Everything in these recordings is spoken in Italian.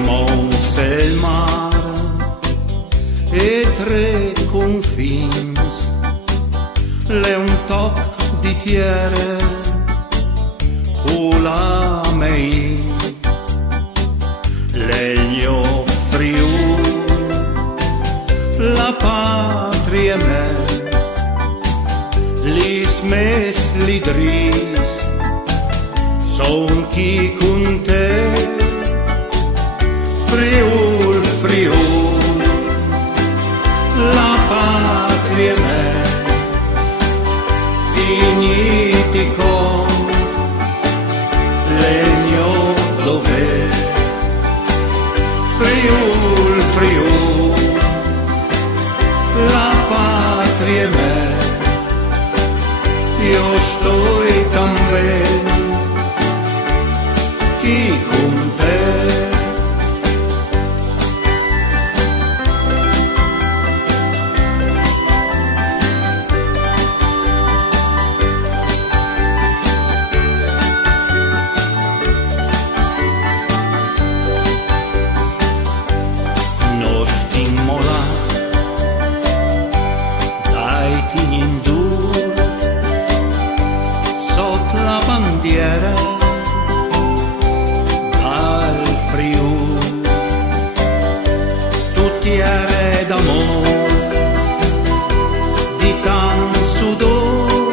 mosse il mare e tre confins, le un toc di tiere con la mei, legno Friul, la patria me, li smes li dris, son chi con te, Friul, Friul, la patria me, digniti con legno dove, Friul, Friul, la patria me, io sto también chi con te. Dal Friul, tuttiere d'amor, di tan sudor,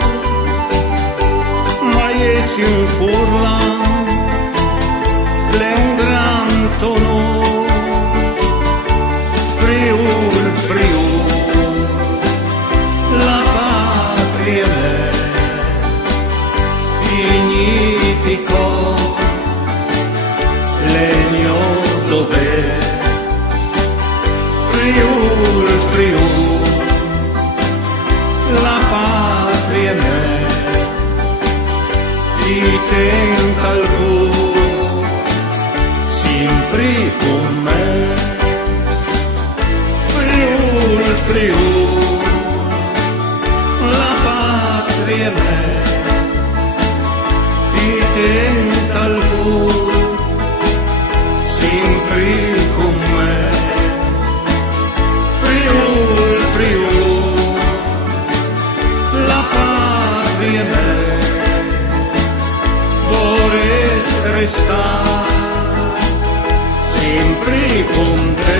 ma essi un furlan, le un gran tonor, Friul, Friul, la patria me, digniti con legno dove, Friul, Friul, la patria me, ti tenta il cuore, sempre con me, Friul, Friul, la patria me, tenta il cuore, sempre con me, Friul, Friul, la patria me, vorresti restare sempre con te.